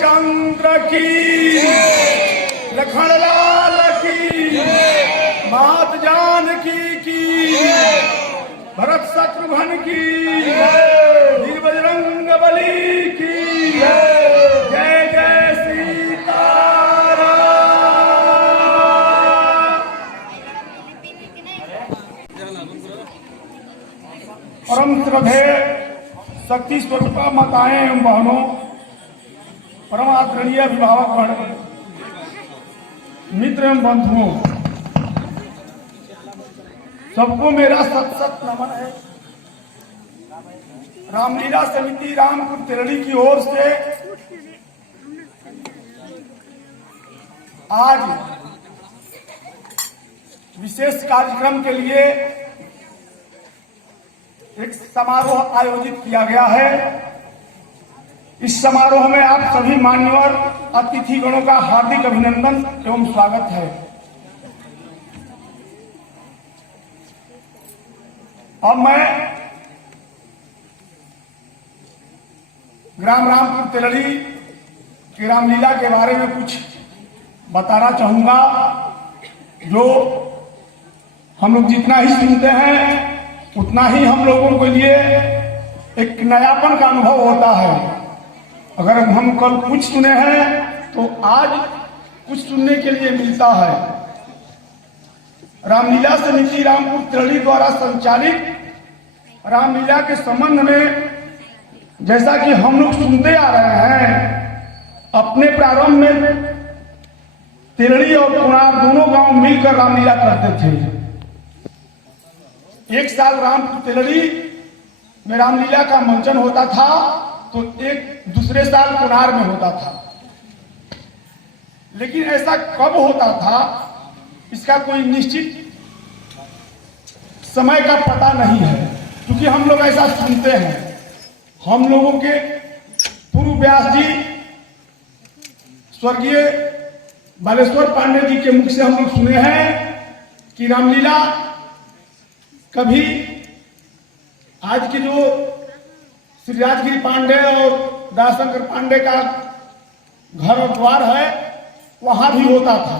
रामचंद्र की, लखन लाल की, मात जानकी की, भरत शत्रुघ्न की, वीर बजरंग बली की, जय जय सीताराम। परम श्रद्धेय शक्ति स्वरूपा माताएं एवं बहनों, परम आदरणीय अभिभावक गण, मित्र एवं बंधुओं, सबको मेरा सत सत नमन है। रामलीला समिति रामपुर तिरड़ी की ओर से आज विशेष कार्यक्रम के लिए एक समारोह आयोजित किया गया है। इस समारोह में आप सभी मान्यवर अतिथिगणों का हार्दिक अभिनंदन एवं स्वागत है। अब मैं ग्राम रामपुर तिरड़ी की रामलीला के बारे में कुछ बताना चाहूंगा। जो हम लोग जितना ही सुनते हैं उतना ही हम लोगों के लिए एक नयापन का अनुभव होता है। अगर हम कल कुछ सुने हैं तो आज कुछ सुनने के लिए मिलता है। रामलीला समिति रामपुर तिरड़ी द्वारा संचालित रामलीला के संबंध में जैसा कि हम लोग सुनते आ रहे हैं, अपने प्रारंभ में तिरड़ी और कुणार दोनों गांव मिलकर रामलीला करते थे। एक साल रामपुर तिरड़ी में रामलीला का मंचन होता था तो एक दूसरे साल कुणार में होता था। लेकिन ऐसा कब होता था इसका कोई निश्चित समय का पता नहीं है, क्योंकि हम लोग ऐसा सुनते हैं। हम लोगों के पूर्व व्यास जी स्वर्गीय बालेश्वर पांडे जी के मुख से हम लोग सुने हैं कि रामलीला कभी आज की जो श्री राजगिरी पांडे और दाशंकर पांडे का घर और द्वार है वहां भी होता था,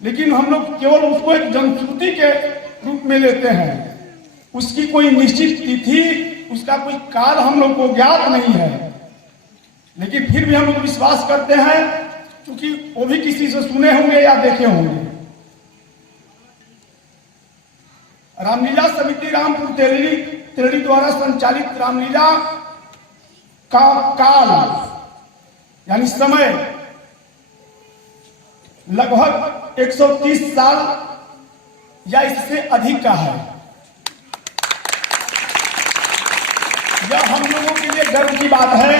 लेकिन हम लोग केवल उसको एक जनश्रुति के रूप में लेते हैं। उसकी कोई निश्चित तिथि, उसका कोई काल हम लोग को ज्ञात नहीं है, लेकिन फिर भी हम लोग विश्वास करते हैं क्योंकि वो भी किसी से सुने होंगे या देखे होंगे। रामलीला समिति रामपुर तिरड़ी द्वारा संचालित रामलीला का काल यानी समय लगभग 130 साल या इससे अधिक का है। यह हम लोगों के लिए गर्व की बात है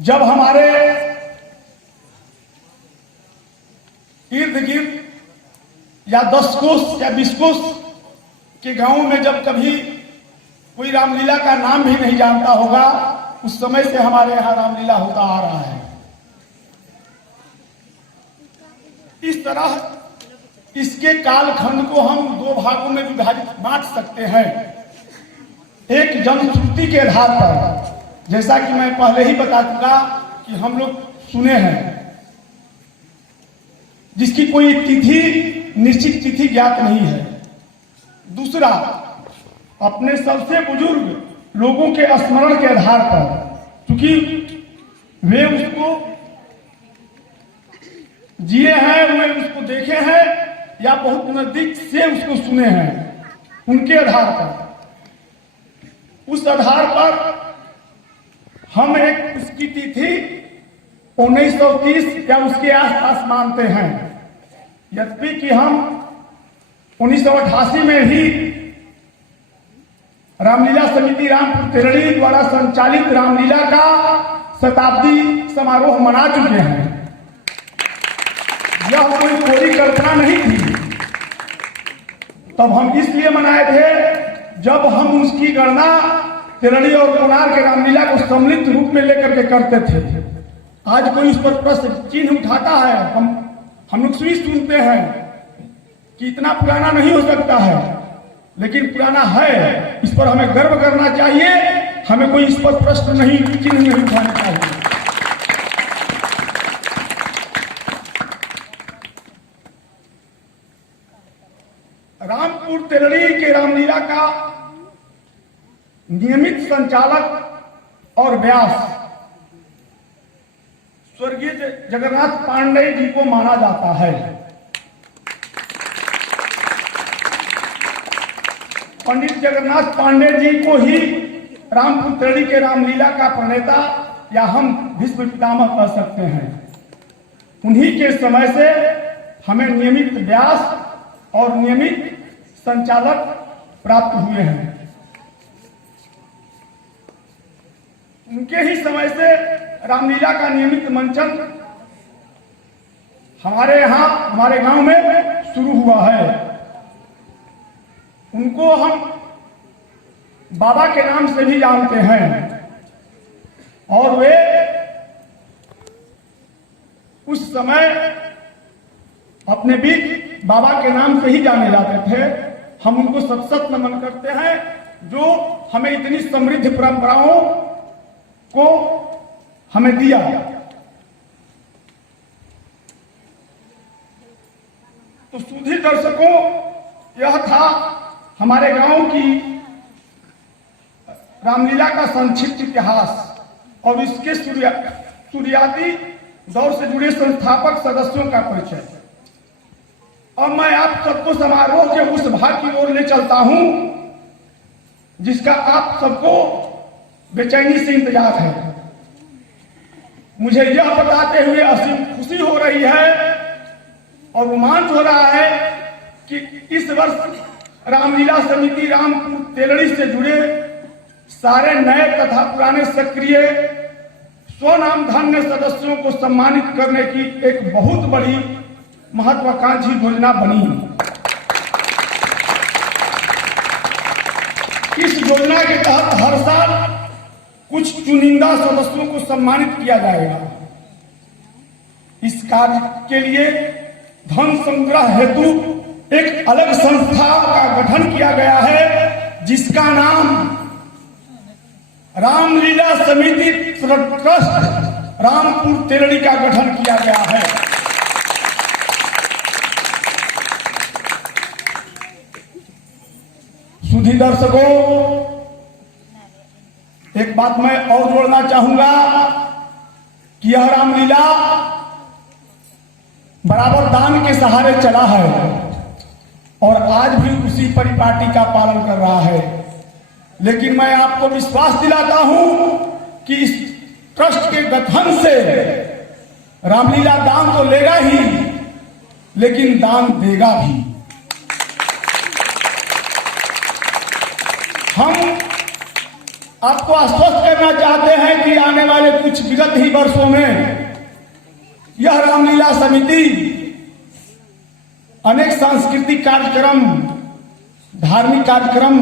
जब हमारे इर्द गिर्द या 10 कोस या 20 कोस के गांवों में जब कभी कोई रामलीला का नाम भी नहीं जानता होगा, उस समय से हमारे यहां रामलीला होता आ रहा है। इस तरह इसके कालखंड को हम दो भागों में विभाजित बांट सकते हैं। एक जनश्रुति के आधार पर, जैसा कि मैं पहले ही बता चुका कि हम लोग सुने हैं, जिसकी कोई तिथि निश्चित तिथि ज्ञात नहीं है। दूसरा, अपने सबसे बुजुर्ग लोगों के स्मरण के आधार पर, क्योंकि वे उसको जिए हैं, वे उसको देखे हैं या बहुत नजदीक से उसको सुने हैं, उनके आधार पर, उस आधार पर हम एक उसकी तिथि 1930 या उसके आसपास मानते हैं। यद्यपि कि हम 1988 में ही रामलीला समिति रामपुर तिरड़ी द्वारा संचालित रामलीला का शताब्दी समारोह मना चुके हैं। यह कोई कल्पना नहीं थी। तब हम इसलिए मनाए थे जब हम उसकी गणना तिरड़ी और कुणार के रामलीला को सम्मिलित रूप में लेकर के करते थे। आज कोई उस पर प्रश्न चिन्ह उठाता है, हम लोग भी सुनते हैं कि इतना पुराना नहीं हो सकता है, लेकिन पुराना है। इस पर हमें गर्व करना चाहिए, हमें कोई इस पर प्रश्न नहीं, चिन्ह नहीं उठाना चाहिए। के रामलीला का नियमित संचालक और व्यास स्वर्गीय जगन्नाथ पांडे जी को माना जाता है। पंडित जगन्नाथ पांडे जी को ही रामपुर तेरड़ी के रामलीला का प्रणेता या हम विश्व पितामह कह सकते हैं। उन्हीं के समय से हमें नियमित व्यास और नियमित संचालक प्राप्त हुए हैं। उनके ही समय से रामलीला का नियमित मंचन हमारे यहाँ हमारे गांव में शुरू हुआ है। उनको हम बाबा के नाम से भी जानते हैं और वे उस समय अपने बीच बाबा के नाम से ही जाने जाते थे। हम उनको सत सत नमन करते हैं जो हमें इतनी समृद्ध परंपराओं को हमें दिया। तो सुधी दर्शकों, यह था हमारे गांव की रामलीला का संक्षिप्त इतिहास और इसके शुरुआती दौर से जुड़े संस्थापक सदस्यों का परिचय। अब मैं आप सबको समारोह के उस भाग की ओर ले चलता हूं जिसका आप सबको बेचैनी से इंतजार है। मुझे यह बताते हुए असीम खुशी हो रही है और रोमांच हो रहा है कि इस वर्ष रामलीला समिति रामपुर तेलड़ी से जुड़े सारे नए तथा पुराने सक्रिय स्वनामधन्य सदस्यों को सम्मानित करने की एक बहुत बड़ी महत्वाकांक्षी योजना बनी। इस योजना के तहत हर साल कुछ चुनिंदा सदस्यों को सम्मानित किया जाएगा। इस कार्य के लिए धन संग्रह हेतु एक अलग संस्था का गठन किया गया है जिसका नाम रामलीला समिति ट्रस्ट रामपुर तेलड़ी का गठन किया गया है। सुधी दर्शकों, एक बात मैं और जोड़ना चाहूंगा कि यह रामलीला बराबर दान के सहारे चला है और आज भी उसी परिपाटी का पालन कर रहा है। लेकिन मैं आपको विश्वास दिलाता हूं कि इस ट्रस्ट के गठन से रामलीला दान तो लेगा ही, लेकिन दान देगा भी। हम आपको आश्वस्त करना चाहते हैं कि आने वाले कुछ विगत ही वर्षों में यह रामलीला समिति अनेक सांस्कृतिक कार्यक्रम, धार्मिक कार्यक्रम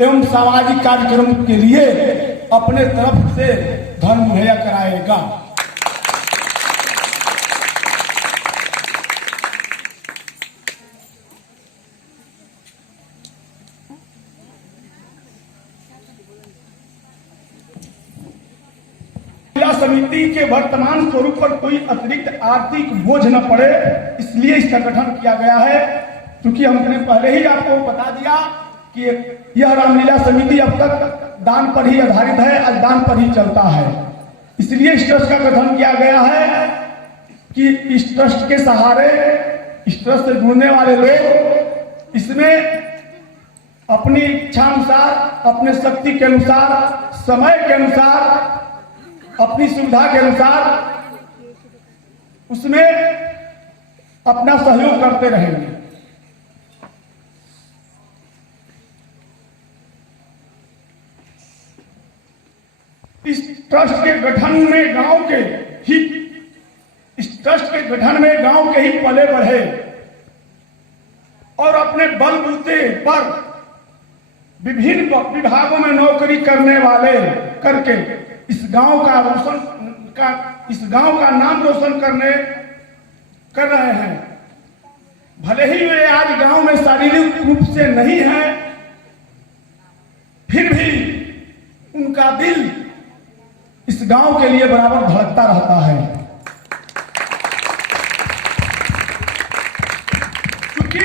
एवं सामाजिक कार्यक्रम के लिए अपने तरफ से धन मुहैया कराएगा। समिति के वर्तमान स्वरूप पर कोई अतिरिक्त आर्थिक बोझ न पड़े, इसलिए इसका गठन किया गया है। क्योंकि हमने पहले ही आपको बता दिया कि यह रामलीला समिति अब तक दान पर ही आधारित है, आज दान पर ही चलता है। इसलिए इस ट्रस्ट का गठन किया गया है कि इस ट्रस्ट के सहारे, इस ट्रस्ट से जुड़ने वाले लोग इसमें अपनी इच्छा अनुसार, अपने शक्ति के अनुसार, समय के अनुसार, अपनी सुविधा के अनुसार उसमें अपना सहयोग करते रहेंगे। इस ट्रस्ट के गठन में गांव के ही पले बढ़े और अपने बलबूते पर विभिन्न विभागों में नौकरी करने वाले करके इस गांव का नाम रोशन कर रहे हैं। भले ही वे आज गांव में शारीरिक रूप से नहीं हैं, फिर भी उनका दिल इस गांव के लिए बराबर धड़कता रहता है। क्योंकि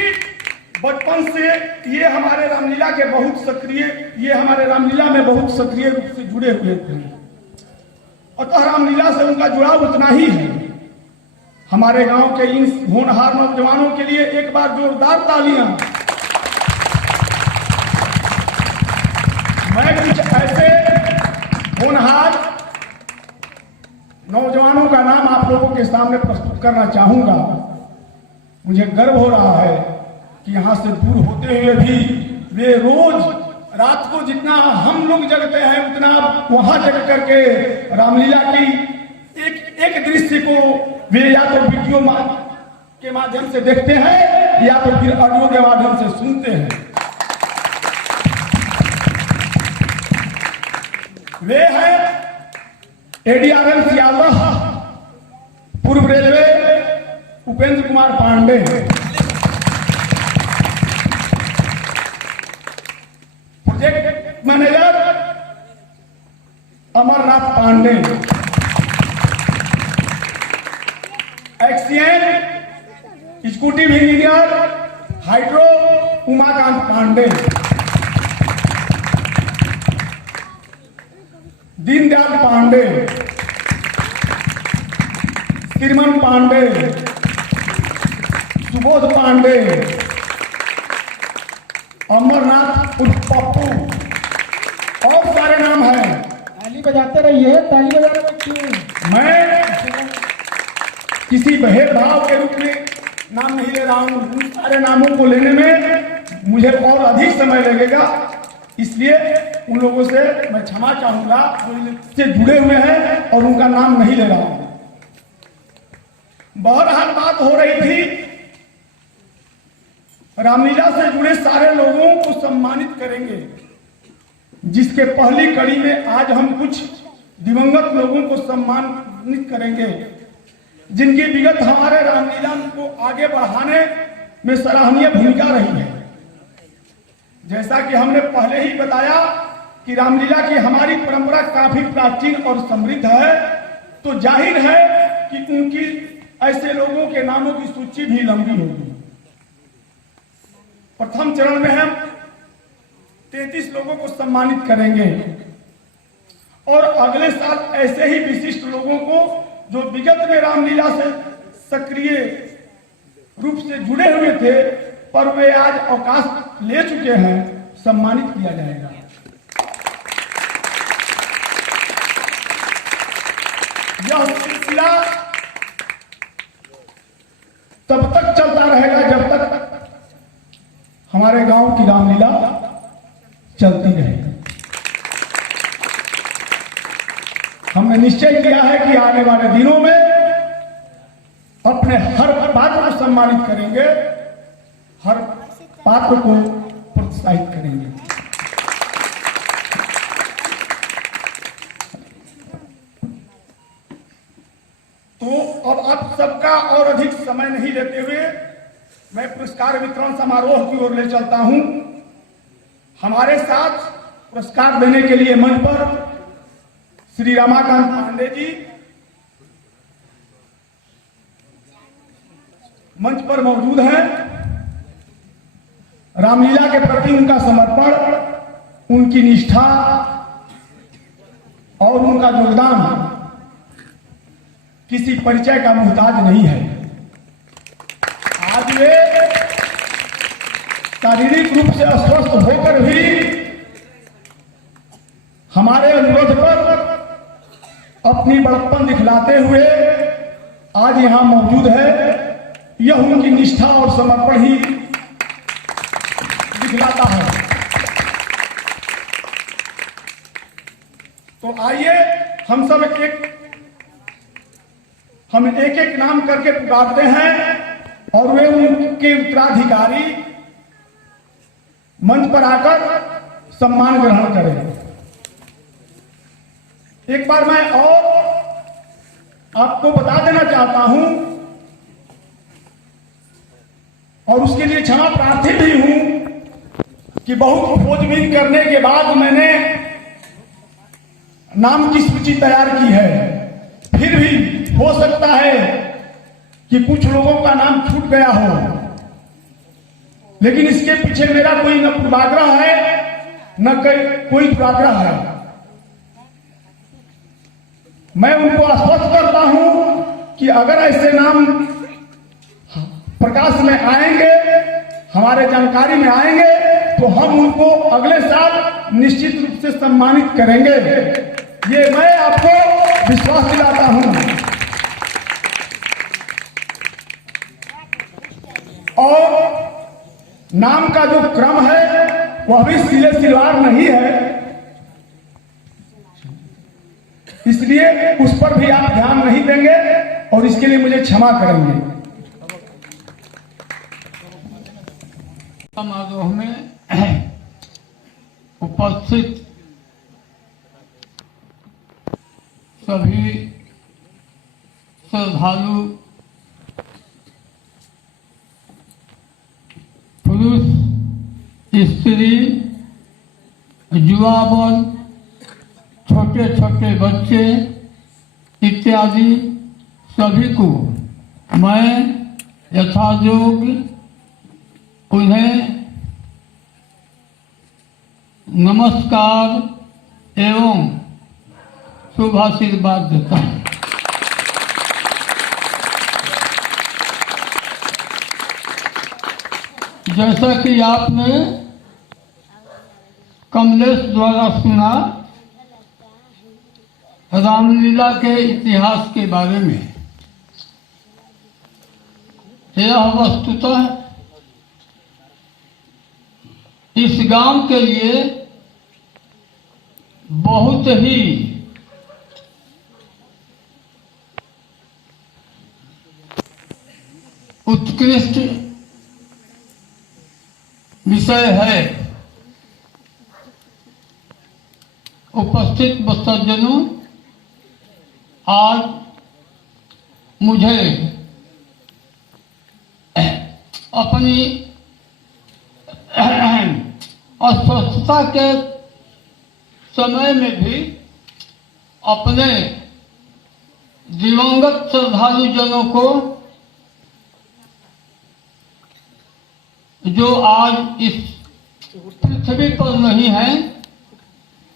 बचपन से ये हमारे रामलीला के बहुत सक्रिय, ये हमारे रामलीला में बहुत सक्रिय रूप से जुड़े हुए थे। अतः रामलीला से उनका जुड़ाव उतना ही है। हमारे गांव के इन होनहार नौजवानों के लिए एक बार जोरदार तालियां। मैं कुछ ऐसे होनहार नौजवानों का नाम आप लोगों के सामने प्रस्तुत करना चाहूंगा। मुझे गर्व हो रहा है कि यहां से दूर होते हुए भी वे रोज रात को जितना हम लोग जगते हैं उतना वहां जग करके रामलीला की एक एक दृश्य को वे या तो वीडियो के माध्यम से देखते हैं या तो फिर ऑडियो के माध्यम से सुनते हैं। वे हैं एडीआरएम यादव, पूर्व railway Upendra Kumar Pandey, project manager Amarnath Pandey, XEN executive engineer hydro Umakant Pandey, Deendayal Pandey, Shriman Pandey, Subodh Pandey, Amarnath उर्फ पप्पू और सारे नाम हैं। ताली बजाते रहिए, ताली बजाने में क्यों? मैं किसी भेदभाव के रूप में नाम नहीं ले रहा हूं। उन सारे नामों को लेने में मुझे और अधिक समय लगेगा, इसलिए उन लोगों से मैं क्षमा चाहूंगा जो इनसे जुड़े हुए हैं और उनका नाम नहीं ले रहा हूं। बहरहाल बात हो रही थी रामलीला से जुड़े सारे लोगों को सम्मानित करेंगे, जिसके पहली कड़ी में आज हम कुछ दिवंगत लोगों को सम्मानित करेंगे जिनकी विगत हमारे रामलीला को आगे बढ़ाने में सराहनीय भूमिका रही है। जैसा कि हमने पहले ही बताया कि रामलीला की हमारी परंपरा काफी प्राचीन और समृद्ध है, तो जाहिर है कि उनकी ऐसे लोगों के नामों की सूची भी लंबी होगी। प्रथम चरण में हम 33 लोगों को सम्मानित करेंगे और अगले साल ऐसे ही विशिष्ट लोगों को जो विगत में रामलीला से सक्रिय रूप से जुड़े हुए थे पर वे आज अवकाश ले चुके हैं, सम्मानित किया जाएगा। यह सिलसिला तब तक चलता रहेगा जब तक हमारे गांव की रामलीला चलती रहेगी। हमने निश्चय किया है कि आने वाले दिनों में अपने हर पात्र को सम्मानित करेंगे, हर पात्र को प्रोत्साहित करेंगे। तो अब आप सबका और अधिक समय नहीं लेते हुए मैं पुरस्कार वितरण समारोह की ओर ले चलता हूं। हमारे साथ पुरस्कार देने के लिए मंच पर श्री रमाकांत पांडे जी मंच पर मौजूद हैं। रामलीला के प्रति उनका समर्पण, उनकी निष्ठा और उनका योगदान किसी परिचय का मुहताज नहीं है। आज वे शारीरिक रूप से अस्वस्थ होकर भी हमारे अनुरोध पर अपनी बड़प्पन दिखलाते हुए आज यहां मौजूद है। यह उनकी निष्ठा और समर्पण ही दिखलाता है। तो आइए हम सब हम एक एक नाम करके पुकारते हैं और वे उनके उत्तराधिकारी मंच पर आकर सम्मान ग्रहण करें। एक बार मैं और आपको बता देना चाहता हूं और उसके लिए क्षमा प्रार्थी भी हूं कि बहुत खोजबीन करने के बाद मैंने नाम की सूची तैयार की है। फिर भी हो सकता है कि कुछ लोगों का नाम छूट गया हो, लेकिन इसके पीछे मेरा कोई न पूर्वाग्रह है न कोई दुराग्रह है। मैं उनको आश्वस्त करता हूं कि अगर ऐसे नाम प्रकाश में आएंगे, हमारे जानकारी में आएंगे, तो हम उनको अगले साल निश्चित रूप से सम्मानित करेंगे। ये मैं आपको विश्वास दिलाता हूं। और नाम का जो क्रम है वह भी सीधे सिलवार नहीं है, इसलिए उस पर भी आप ध्यान नहीं देंगे और इसके लिए मुझे क्षमा करेंगे। समारोह में उपस्थित सभी श्रद्धालु पुरुष, स्त्री, युवा वर्ग, छोटे छोटे बच्चे इत्यादि सभी को मैं यथायोग्य उन्हें नमस्कार एवं शुभ आशीर्वाद देता हूँ। जैसा कि आपने कमलेश द्वारा सुना रामलीला के इतिहास के बारे में, यह वस्तुतः इस गांव के लिए बहुत ही उत्कृष्ट विषय है। उपस्थित सज्जनों, आज मुझे अपनी अस्वस्थता के समय में भी अपने दिवंगत श्रद्धालु जनों को जो आज इस पृथ्वी पर नहीं है,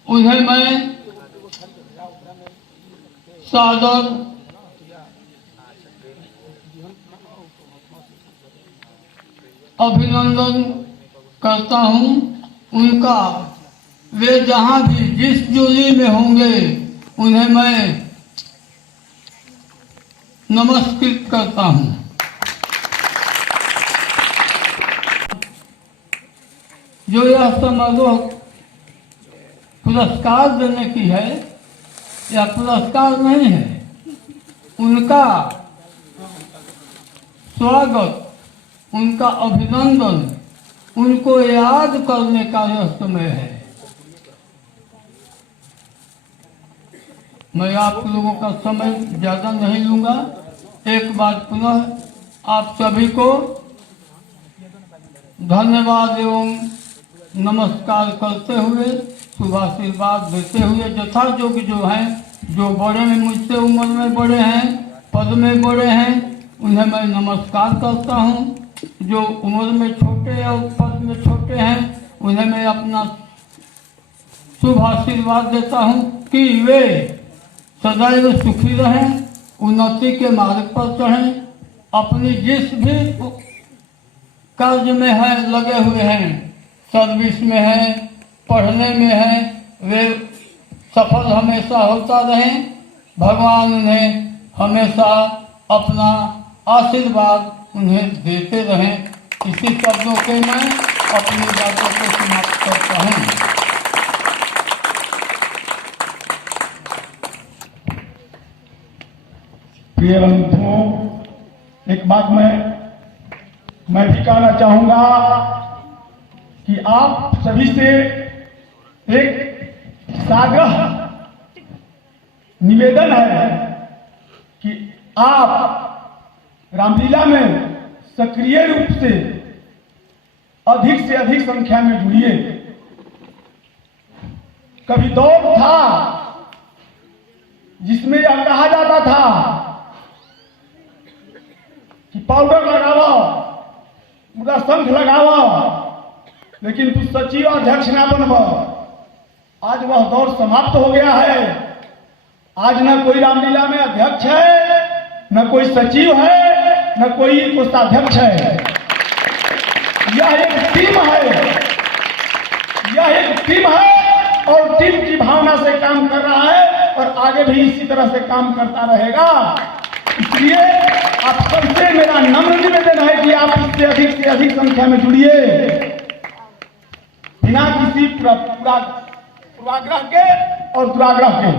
उन्हें मैं सादर अभिनंदन करता हूं। उनका वे जहां भी जिस जोली में होंगे उन्हें मैं नमस्कृत करता हूं। जो यह समारोह पुरस्कार देने की है, यह पुरस्कार नहीं है, उनका स्वागत, उनका अभिनंदन, उनको याद करने का यह समय है। मैं आप लोगों का समय ज्यादा नहीं लूंगा। एक बार पुनः आप सभी को धन्यवाद एवं नमस्कार करते हुए, शुभ आशीर्वाद देते हुए, यथा योग्य जो हैं, जो बड़े में मुझसे उम्र में बड़े हैं, पद में बड़े हैं, उन्हें मैं नमस्कार करता हूं। जो उम्र में छोटे और पद में छोटे हैं, उन्हें मैं अपना शुभ आशीर्वाद देता हूं कि वे सदैव सुखी रहें, उन्नति के मार्ग पर चढ़ें, अपनी जिस भी कार्य में है लगे हुए हैं, सर्विस में है, पढ़ने में है, वे सफल हमेशा होता रहें। भगवान उन्हें हमेशा अपना आशीर्वाद उन्हें देते रहें। इसी शब्दों के मैं अपनी बातों को समाप्त करता हूँ। प्रिय बंधुओं, एक बात मैं भी कहना चाहूंगा कि आप सभी से एक साग्रह निवेदन है कि आप रामलीला में सक्रिय रूप से अधिक संख्या में जुड़िए। कभी दौर था जिसमें यह कहा जाता था कि पाउडर लगाओ, मुदा शंख लगावा, लेकिन तू सचिव अध्यक्ष ना बनवा। आज वह दौर समाप्त हो गया है। आज न कोई रामलीला में अध्यक्ष है, न कोई सचिव है, न कोई कोषाध्यक्ष है। यह एक टीम है, यह एक टीम है और टीम की भावना से काम कर रहा है और आगे भी इसी तरह से काम करता रहेगा। इसलिए आप सबसे मेरा नम्र निवेदन है कि आप इससे अधिक संख्या में जुड़िए, बिना किसी पूर्वाग्रह के और दुराग्रह के।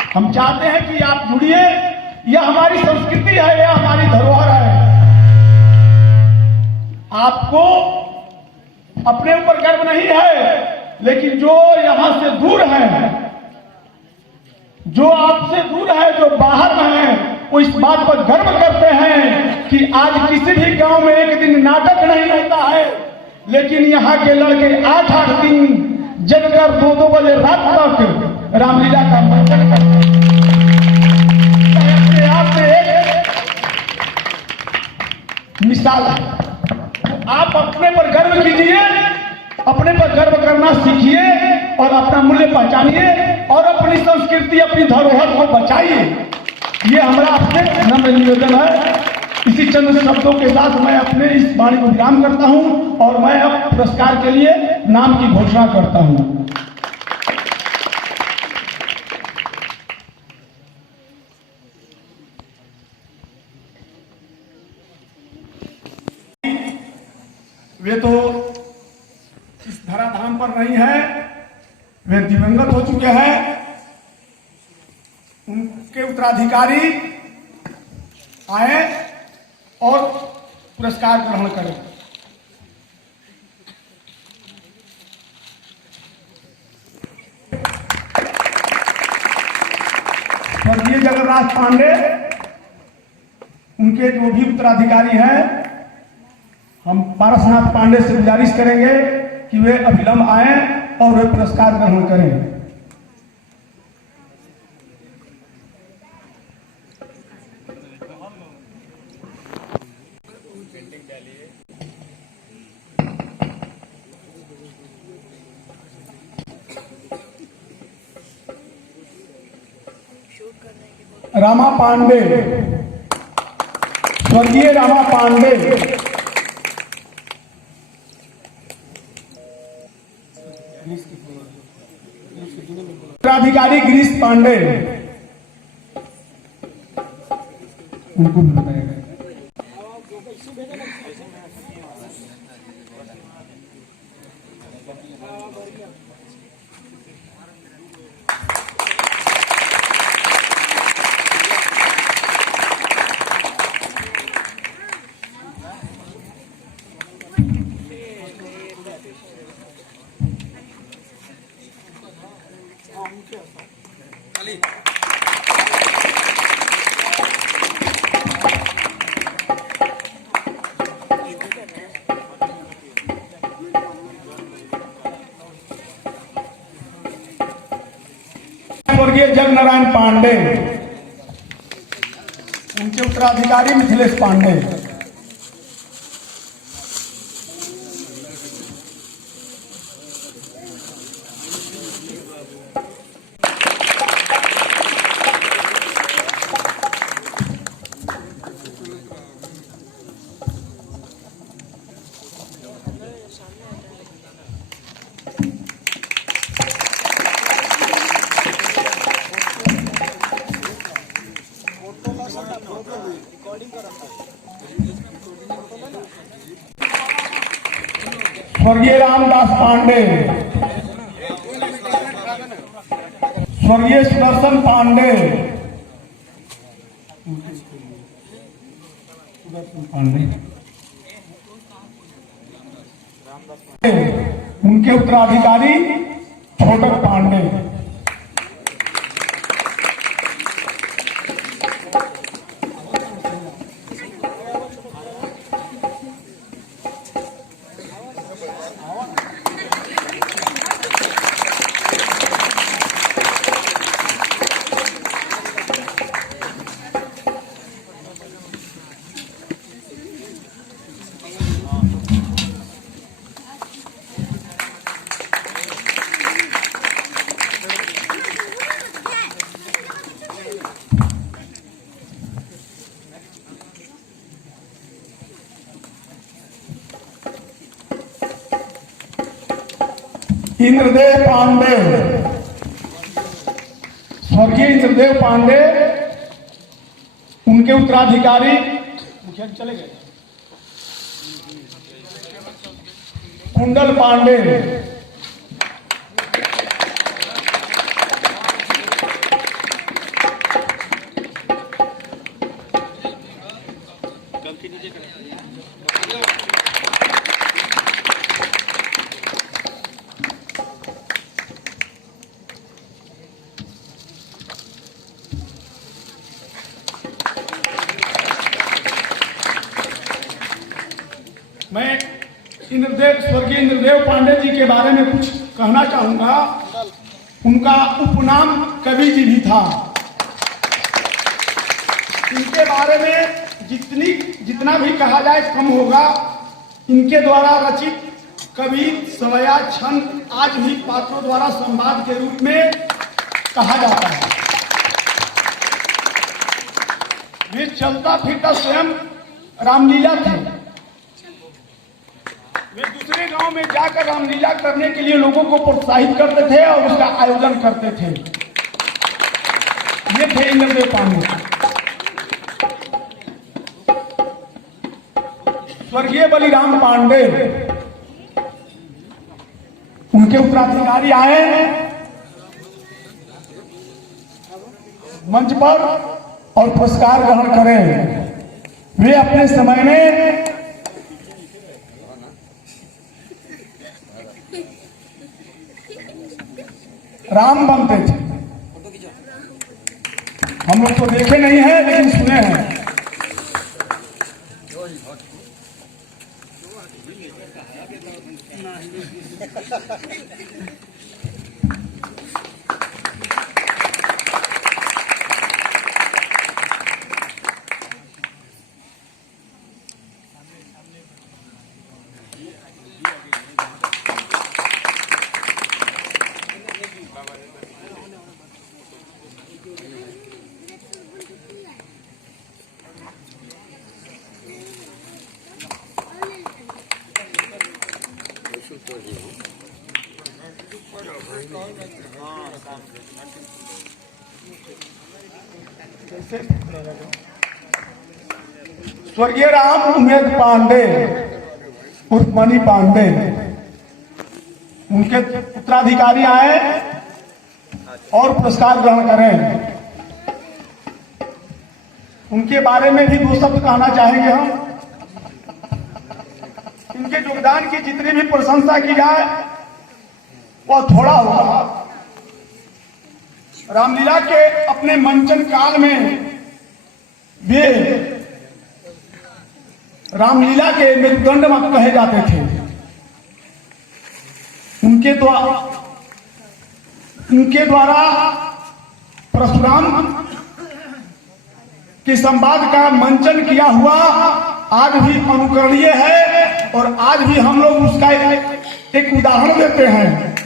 हम चाहते हैं कि आप जुड़िए। यह हमारी संस्कृति है, यह हमारी धरोहर है। आपको अपने ऊपर गर्व नहीं है, लेकिन जो यहां से दूर है, जो आपसे दूर है, जो बाहर में है, वो इस बात पर गर्व करते हैं कि आज किसी भी गांव में एक दिन नाटक नहीं होता है, लेकिन यहाँ के लड़के 8-8 दिन जगकर 2-2 बजे रात तक रामलीला का मंचन करते हैं। अपने आप में एक मिसाल है। आप अपने पर गर्व कीजिए, अपने पर गर्व करना सीखिए और अपना मूल्य पहचानिए और अपनी संस्कृति, अपनी धरोहर को बचाइए। ये हमारा आपसे नम्र निवेदन है। इसी चंद शब्दों के साथ मैं अपने इस वाणी को विराम करता हूं और मैं अब पुरस्कार के लिए नाम की घोषणा करता हूं। वे तो इस धराधाम पर नहीं है, वे दिवंगत हो चुके हैं। उनके उत्तराधिकारी आए और पुरस्कार ग्रहण करें। स्वर्गीय जगन्नाथ पांडे, उनके जो भी उत्तराधिकारी हैं, हम पारसनाथ पांडे से गुजारिश करेंगे कि वे अभिलंब आए और वे पुरस्कार ग्रहण करें। रामा पांडे, स्वर्गीय रामा पांडे, उत्तराधिकारी गिरीश पांडे, उनको भी बताया गया। स्वर्गीय जगनारायण पांडे, उनके उत्तराधिकारी मिथिलेश पांडे। स्वर्गीय रामदास पांडे, स्वर्गीय सुदर्शन पांडे, उनके उत्तराधिकारी छोटक पांडे। इंद्रदेव पांडे, स्वर्गीय इंद्रदेव पांडे, उनके उत्तराधिकारी मुखिया जी चले गए, कुंडल पांडे, मैं इंद्रदेव स्वर्गीय इंद्रदेव पांडे जी के बारे में कुछ कहना चाहूंगा। उनका उपनाम कवि जी भी था। इनके बारे में जितना भी कहा जाए कम होगा। इनके द्वारा रचित कवि सवया छंद आज भी पात्रों द्वारा संवाद के रूप में कहा जाता है। वे चलता फिरता स्वयं रामलीला थे। वे दूसरे गांव में जाकर रामलीला करने के लिए लोगों को प्रोत्साहित करते थे और उसका आयोजन करते थे। ये थे इंद्रदेव पांडे। स्वर्गीय बलिराम पांडे, उनके उत्तराधिकारी आए मंच पर और पुरस्कार ग्रहण करें। वे अपने समय में राम बनते थे। हम लोग तो देखे नहीं हैं लेकिन सुने हैं। स्वर्गीय राम उमेद पांडे उर्फ मणि पांडे, उनके उत्तराधिकारी आए और पुरस्कार ग्रहण करें। उनके बारे में भी दो शब्द कहना चाहेंगे हम। इनके योगदान की जितनी भी प्रशंसा की जाए वह थोड़ा होगा। रामलीला के अपने मंचन काल में वे रामलीला के मेरुदंड कहे जाते थे। उनके द्वारा परशुराम के संवाद का मंचन किया हुआ आज भी अनुकरणीय है और आज भी हम लोग उसका एक उदाहरण देते हैं।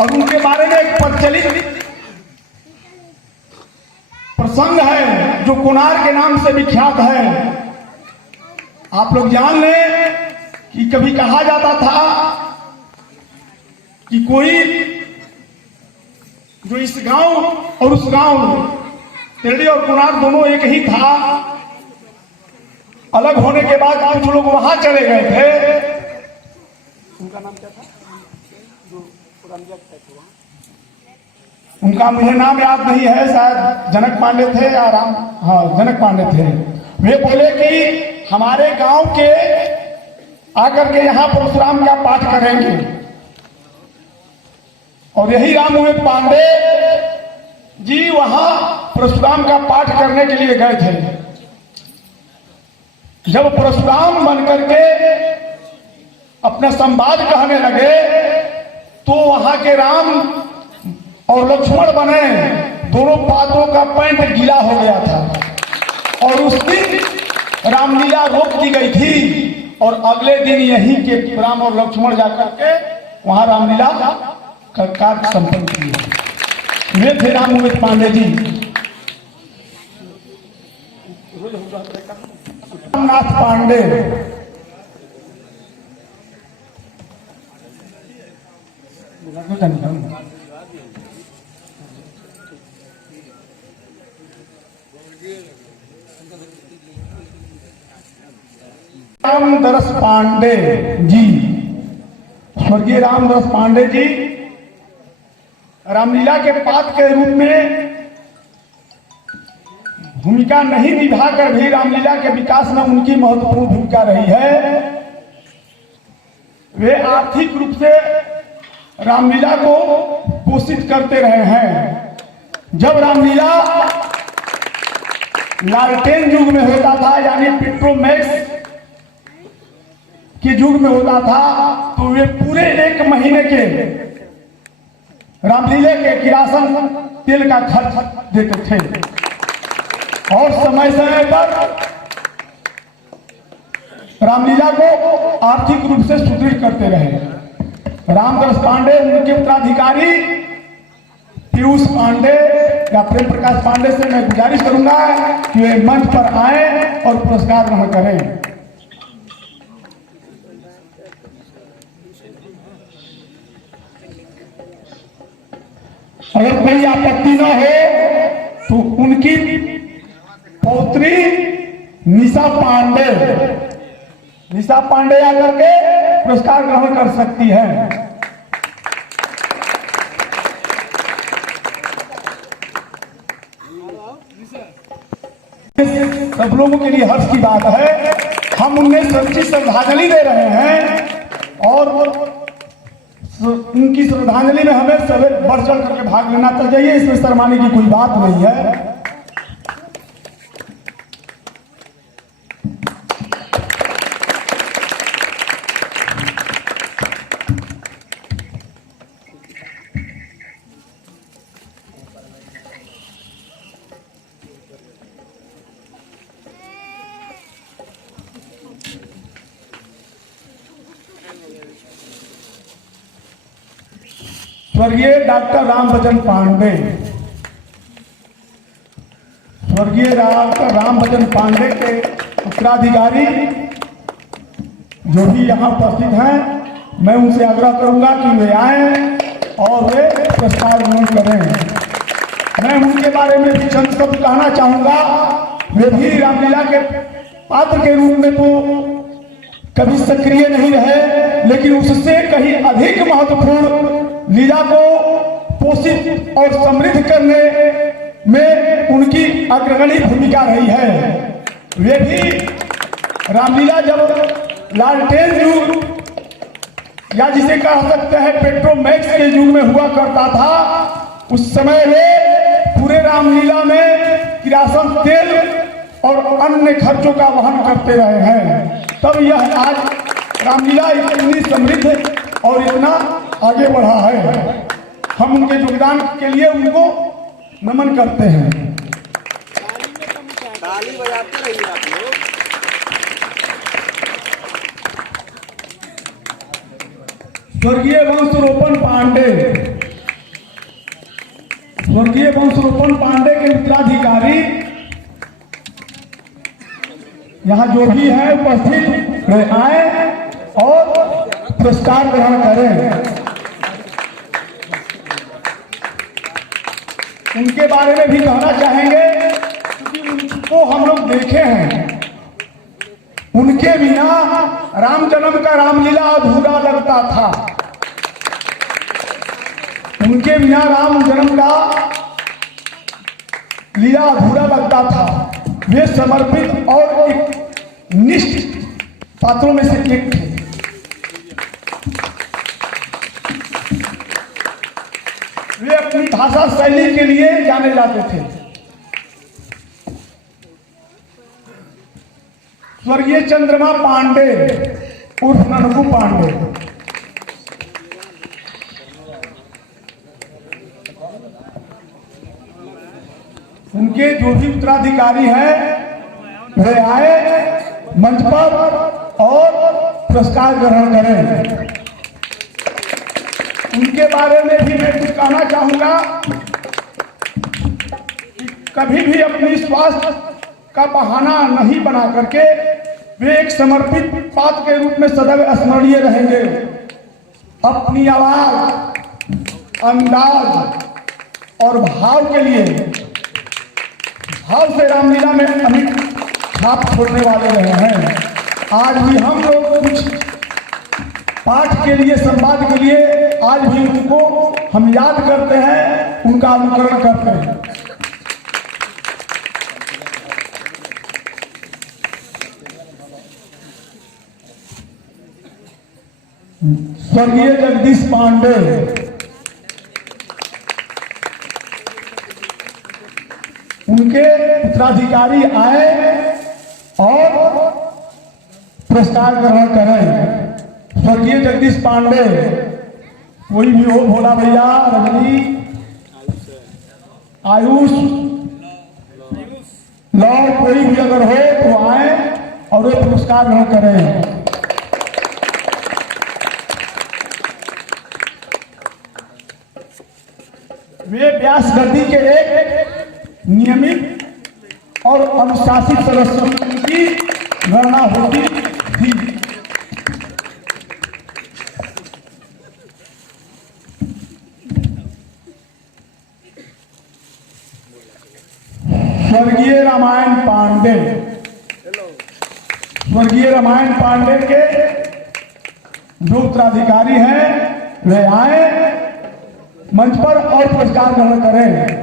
और उनके बारे में एक प्रचलित प्रसंग है जो कोणार्क के नाम से विख्यात है। आप लोग जान लें कि कभी कहा जाता था कि कोई जो इस गांव और उस गांव, तिरडी और कोणार्क दोनों एक ही था, अलग होने के बाद कुछ लोग वहां चले गए थे। उनका नाम क्या था? उनका मुझे नाम याद नहीं है, शायद जनक पांडे थे या राम, हाँ जनक पांडे थे। वे बोले कि हमारे गांव के आकर के यहाँ परशुराम का पाठ करेंगे। और यही राम उमेद पांडे जी वहां परशुराम का पाठ करने के लिए गए थे। जब परशुराम बनकर के अपना संवाद कहने लगे तो वहां के राम और लक्ष्मण बने, दोनों पात्रों का पैंट गीला हो गया था और उस दिन रामलीला रोक दी गई थी। और अगले दिन यहीं के राम और लक्ष्मण जाकर के वहां रामलीला का कार्य संपन्न किया। वे थे राम उमेद पांडे जी। रामनाथ पांडे, रामदास पांडे जी, स्वर्गीय रामदास पांडे जी रामलीला के पात्र के रूप में भूमिका नहीं निभाकर भी रामलीला के विकास में उनकी महत्वपूर्ण भूमिका रही है। वे आर्थिक रूप से रामलीला को पोषित करते रहे हैं। जब रामलीला लालटेन युग में होता था, यानी पेट्रोमैक्स के युग में होता था, तो वे पूरे 1 महीने के रामलीला के किरासन तेल का खर्च देते थे और समय समय पर रामलीला को आर्थिक रूप से सुदृढ़ करते रहे। रामदास पांडे, उनके उत्तराधिकारी पीयूष पांडे या प्रेम प्रकाश पांडे से मैं गुजारिश करूंगा कि वे मंच पर आए और पुरस्कार ग्रहण करें। अगर कोई आपत्ति न हो तो उनकी पौत्री निशा पांडे आकर के पुरस्कार ग्रहण कर सकती है। सब लोगों के लिए हर्ष की बात है, हम उन्हें सच्ची श्रद्धांजलि दे रहे हैं और उनकी श्रद्धांजलि में हमें सब बढ़ चढ़ करके भाग लेना चाहिए। इसमें शर्माने की कोई बात नहीं है। स्वर्गीय डॉक्टर रामभजन पांडे, स्वर्गीय डॉक्टर रामभजन पांडे के उत्तराधिकारी जो भी यहाँ उपस्थित हैं, मैं उनसे आग्रह करूंगा कि वे आएं और वे पुरस्कार ग्रहण करें। मैं उनके बारे में भी चंद शब्द कहना चाहूंगा। वे भी रामलीला के पात्र के रूप में तो कभी सक्रिय नहीं रहे, लेकिन उससे कहीं अधिक महत्वपूर्ण लीला को पोषित और समृद्ध करने में उनकी अग्रणी भूमिका रही है। वे भी रामलीला जब लालटेन युग या जिसे कह सकते हैं पेट्रोमैक्स के युग में हुआ करता था, उस समय वे पूरे रामलीला में किरासन तेल और अन्य खर्चों का वहन करते रहे हैं। तब यह आज रामलीला इतनी समृद्ध और इतना आगे बढ़ा है। हम उनके योगदान के लिए उनको नमन करते हैं। ताली बजाते रहिए आप लोग। स्वर्गीय वंशरोपण पांडे, स्वर्गीय वंशरोपण पांडे के उत्तराधिकारी यहाँ जो भी है उपस्थित वे आए और पुरस्कार ग्रहण करें। उनके बारे में भी कहना चाहेंगे क्योंकि उनको हम लोग देखे हैं। उनके बिना राम जन्म का रामलीला अधूरा लगता था। उनके बिना राम जन्म का लीला अधूरा लगता था। वे समर्पित और एक निष्ठ पात्रों में से एक थे। वे अपनी भाषा शैली के लिए जाने जाते थे। स्वर्गीय चंद्रमा पांडे उर्फ ननकू पांडे, उनके जो भी उत्तराधिकारी हैं वे आए मंच पर और पुरस्कार ग्रहण करें। उनके बारे में भी मैं कुछ कहना चाहूंगा कि कभी भी अपनी स्वास्थ्य का बहाना नहीं बना करके वे एक समर्पित पात्र के रूप में सदैव स्मरणीय रहेंगे। अपनी आवाज अंदाज और भाव के लिए, भाव से रामलीला में अमिट छाप छोड़ने वाले रहे हैं। आज भी हम लोग कुछ पाठ के लिए, संवाद के लिए आज भी उनको हम याद करते हैं, उनका अनुकरण करते हैं। स्वर्गीय जगदीश पांडे उनके उत्तराधिकारी आए और पुरस्कार ग्रहण करें। स्वर्गीय जगदीश पांडे, कोई भी हो, भोला भैया, रजनी, आयुष, लौ, कोई भी अगर हो तो आए और ये पुरस्कार ग्रहण करें। वे व्यास गद्दी के एक नियमित और अनुशासित सदस्यों की गणना होती थी। स्वर्गीय रामायण पांडे, स्वर्गीय रामायण पांडे के जो उत्तराधिकारी हैं वे आए मंच पर और पुरस्कार ग्रहण करें।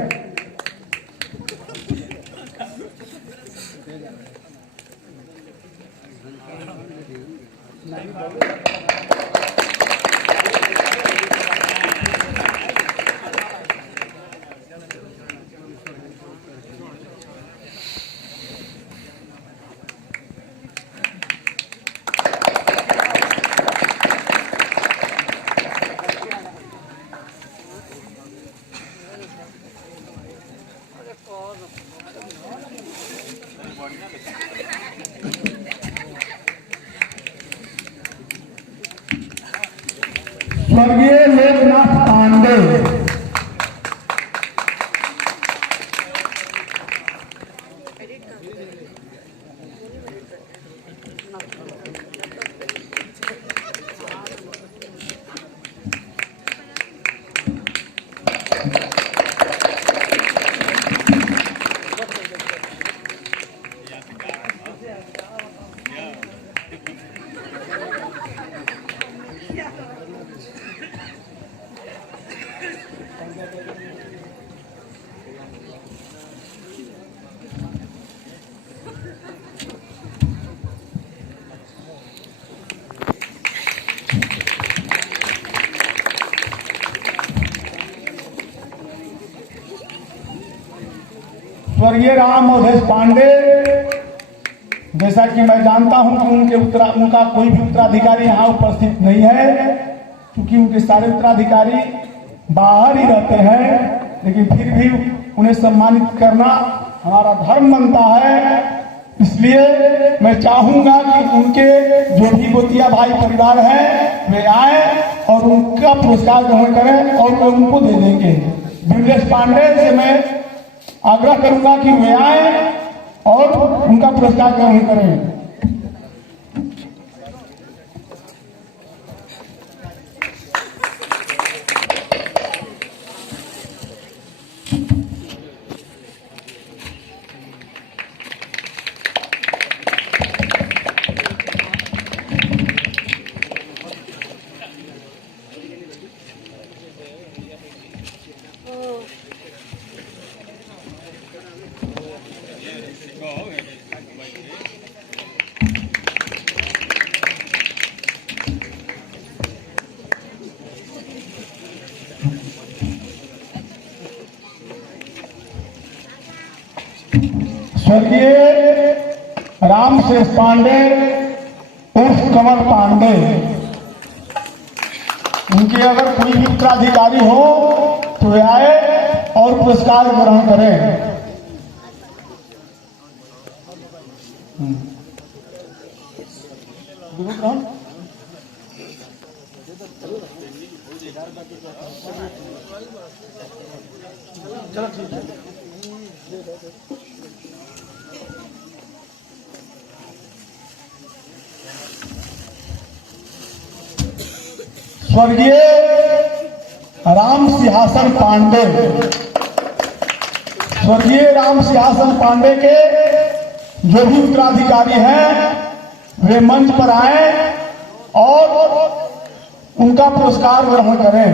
स्वर्गीय लोकनाथ पांडे, स्वर्गीय राम अवधेश पांडे, जैसा कि मैं जानता हूं कि उनका कोई भी उत्तराधिकारी यहाँ उपस्थित नहीं है, क्योंकि उनके सारे उत्तराधिकारी बाहर ही रहते हैं, लेकिन फिर भी उन्हें सम्मानित करना हमारा धर्म बनता है। इसलिए मैं चाहूंगा कि उनके जो भी गोतिया भाई परिवार है वे आए और उनका पुरस्कार ग्रहण करें और वे उनको दे देंगे। विमलेश पांडे से मैं आग्रह करूंगा कि वे आए और उनका पुरस्कार ग्रहण करें। स्वर्गीय रामशेष पांडे उर्फ कमल पांडे, उनके अगर कोई भी उत्तराधिकारी हो तो वे आए और पुरस्कार ग्रहण करें। चलो ठीक है। स्वर्गीय राम सिंहासन पांडे, स्वर्गीय राम सिंहासन पांडे के जो भी उत्तराधिकारी हैं वे मंच पर आए और उनका पुरस्कार ग्रहण करें।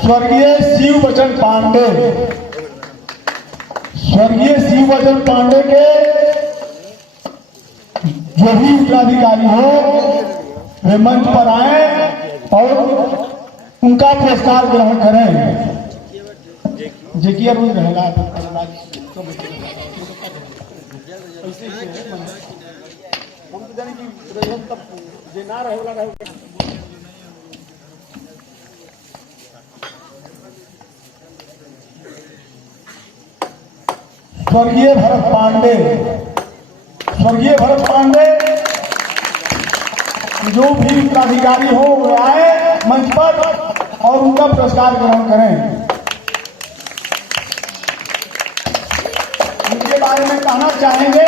स्वर्गीय शिव बचन पांडे, स्वर्गीय शिव बचन पांडे के जो भी उत्तराधिकारी हो वे मंच पर आए और उनका पुरस्कार ग्रहण करें। जेकिया रोज रहेगा स्वर्गीय भरत पांडे, स्वर्गीय भरत पांडे जो भी उत्तराधिकारी हो वे आए मंच पर और उनका पुरस्कार ग्रहण करें। उनके बारे में कहना चाहेंगे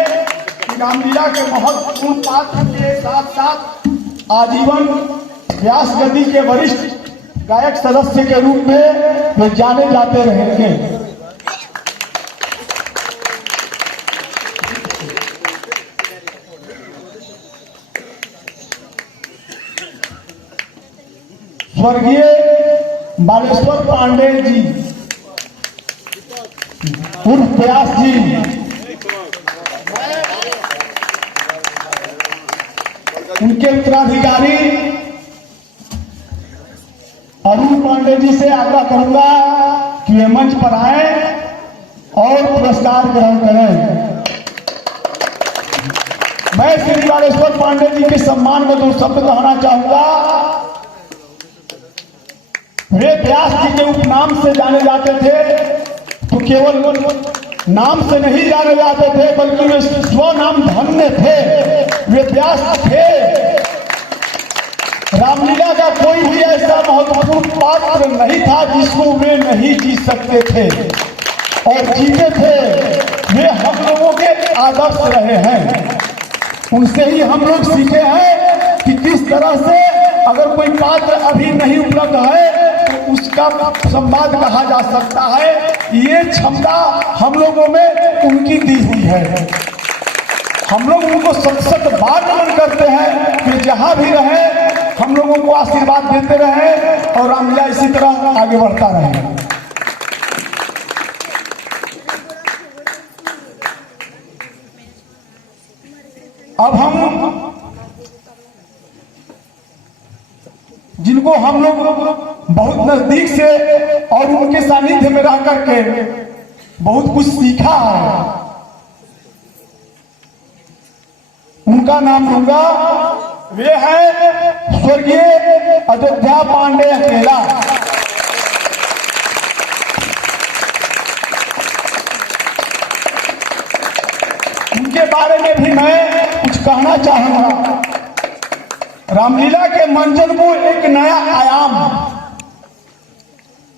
कि रामलीला के महत्वपूर्ण पात्र के साथ साथ आजीवन व्यास गद्दी के वरिष्ठ गायक सदस्य के रूप में वे जाने जाते रहेंगे। स्वर्गीय बालेश्वर पांडे जी उर्फ व्यास जी, उनके उत्तराधिकारी अरुण पांडे जी से आग्रह करूंगा कि वे मंच पर आए और पुरस्कार ग्रहण करें। मैं श्री बालेश्वर पांडे जी के सम्मान में दो शब्द कहना चाहूंगा। वे व्यास जी के उपनाम से जाने जाते थे, तो केवल नाम से नहीं जाने जाते थे बल्कि वे स्वनाम धन्य थे, वे व्यास थे। रामलीला का कोई भी ऐसा महत्वपूर्ण पात्र नहीं था जिसको वे नहीं जीत सकते थे और जीते थे। वे हम लोगों के आदर्श रहे हैं, उनसे ही हम लोग सीखे हैं कि किस तरह से अगर कोई पात्र अभी नहीं उपलब्ध है तो उसका संवाद कहा जा सकता है। ये क्षमता हम लोगों में उनकी दी हुई है। हम लोग उनको सत बार नमन करते हैं कि जहां भी रहे हम लोगों को आशीर्वाद देते रहे और रामलीला इसी तरह आगे बढ़ता रहे। अब हम जिनको हम लोग बहुत नजदीक से और उनके सानिध्य में रह करके बहुत कुछ सीखा है, उनका नाम लूंगा। वे हैं स्वर्गीय अयोध्या पांडे अकेला। उनके बारे में भी मैं कुछ कहना चाहूंगा। रामलीला के मंचन को एक नया आयाम,